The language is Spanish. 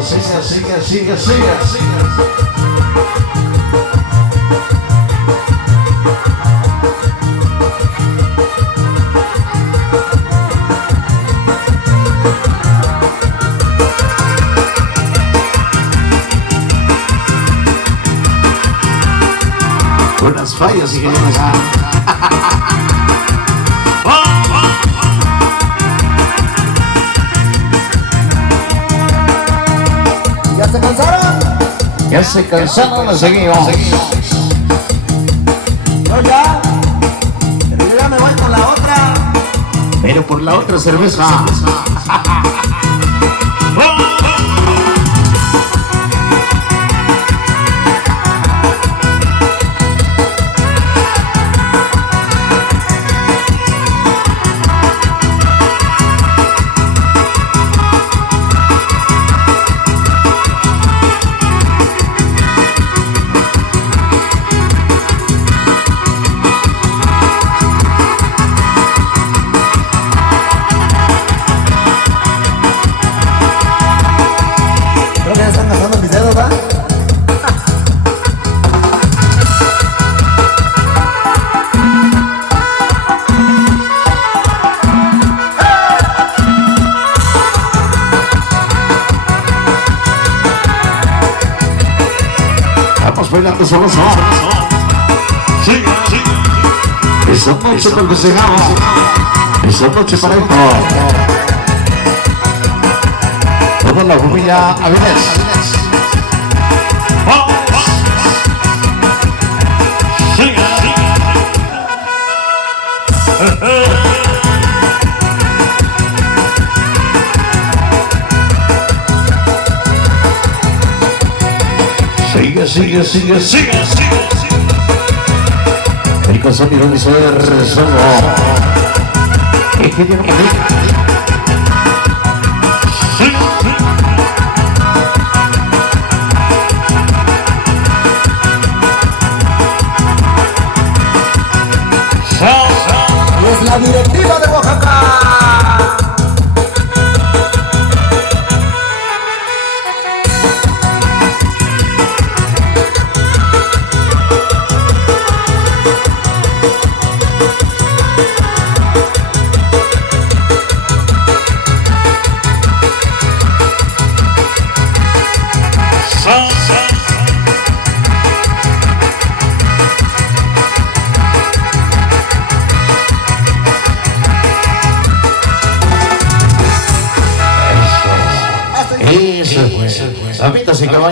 Eso, sigue. Unas fallas y que llegan acá. ¿Ya se cansaron? Ya se cansaron, nos seguimos. Yo ya. Pero yo ya me voy por la otra. Pero por la otra cerveza. Creo que ya están gastando mis dedos, ¿va? Vamos bailando sabroso. Esa noche tal vez llegamos. Esa noche para esto. Toda la familia Avilés. Sigue. El sonido mi ser zorro. Es que tiene que ir. Y es la directiva de Oaxaca. Eso, pues. Amitas y caballeros.